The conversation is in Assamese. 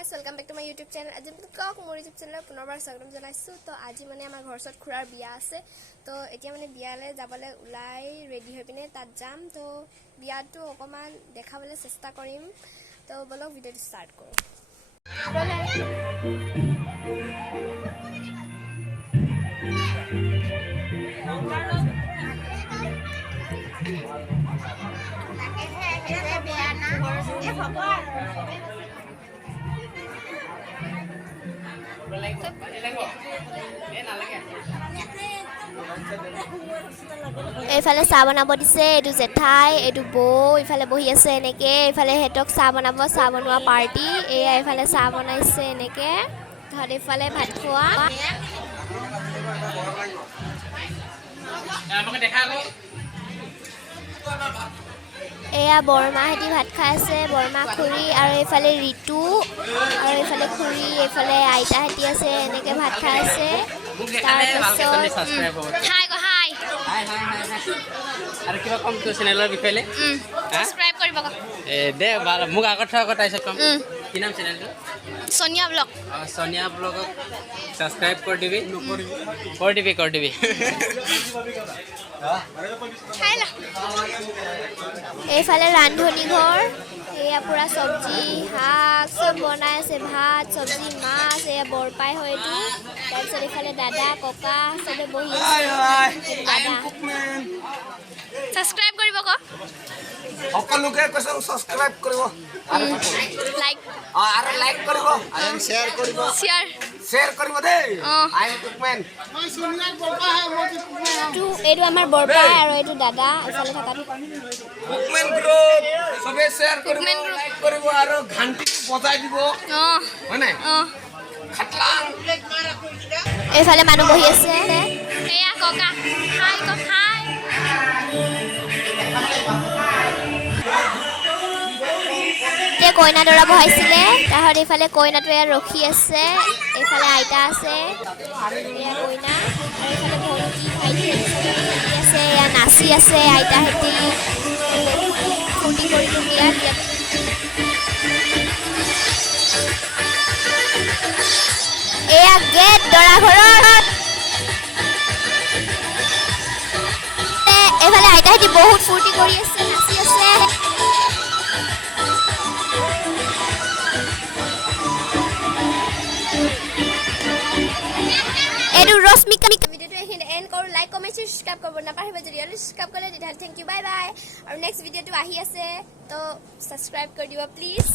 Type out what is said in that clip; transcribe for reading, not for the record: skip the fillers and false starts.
guys, welcome back to my YouTube channel. আজি কক মোৰ YouTube channel পুনৰবাৰ স্বাগতম জনাইছো। তো আজি মানে আমাৰ ঘৰ ওচৰত খুৰাৰ বিয়া আছে। তো এতিয়া মানে বিয়ালে যাবলৈ উলাই ৰেডি হৈ পিনে তাত যাম। তো বিয়াটো অকমান দেখাবলৈ চেষ্টা কৰিম। তো বলক ভিডিওটো ষ্টাৰ্ট কৰো। এইফালে চাহ বনাব দিছে, এইটো জেঠাই, এইটো বৌ, ইফালে বহি আছে এনেকে, ইফালে হেতক চাহ বনাব, চাহ বনোৱা পাৰ্টি, এয়া ইফালে চাহ বনাইছে এনেকে, ধৰ ইফালে ভাত খোৱা। এয়া বৰমাহেঁতি ভাত খাই আছে, বৰমা খুৰী আৰু এইফালে ঋতু আৰু এইফালে খুৰী, এইফালে আইতাহেঁতি আছে এনেকে ভাত খাই আছে। আৰু কিবা কম তো চেনেলৰ বিষয়ে সাবস্ক্ৰাইব কৰিব ক দে মোক আগত তাৰপিছত কম কি নাম চেনেলটো সোনিয়া ব্লগ সোনিয়া ব্লগক সাবস্ক্ৰাইব কৰি দিবি এইফালে ৰান্ধনি ঘৰ, এয়া পুৰা চব্জি শাক চব বনাই আছে, ভাত চব্জি মাছ, এয়া বৰপাই হয় এইটো। তাৰপিছত এইফালে দাদা ককা চবে বহি আছে। সাবস্ক্ৰাইব কৰিব ক সকলোকে কৈছো সাবস্ক্ৰাইব কৰিব লাইক আৰু লাইক কৰিব আৰু শেয়াৰ কৰিব দেই। আই কুকমেন এইটো আমাৰ বৰপাই আৰু এইটো দাদা এইফালে থকাটো কুকমেন গ্ৰুপ সবে শেয়াৰ কৰিব লাইক কৰিব আৰু ঘণ্টিটো বজাই দিব হয় নাই খাটলাং। এইফালে মানুহ বহি আছে, এয়া ককা হাই হাই। এতিয়া কইনা দৰা বহাইছিলে, তাহত এইফালে কইনাটো এয়া ৰখি আছে, এইফালে আইতা আছে, এয়া কইনা আৰু এইফালে ভণ্টি ভাইটি আছে, এয়া নাচি আছে আইতাহেঁতি ফূৰ্তি কৰিব বিয়াত। এয়া গেট দৰা ঘৰৰ, এইফালে আইতাহেঁতি বহুত ফূৰ্তি কৰি আছে, নাচি আছে। এইটো ৰশ্মিকা। ভিডিঅ'টো এইখিনি এণ্ড কৰোঁ। লাইক কমেণ্ট ছাবস্ক্ৰাইব কৰিব নাপাহৰিব। যদি ছাবস্ক্ৰাইব কৰিলে তেতিয়াহ'লে থেংক ইউ, বাই বাই। আৰু নেক্সট ভিডিঅ'টো আহি আছে, তো ছাবস্ক্ৰাইব কৰি দিব প্লিজ।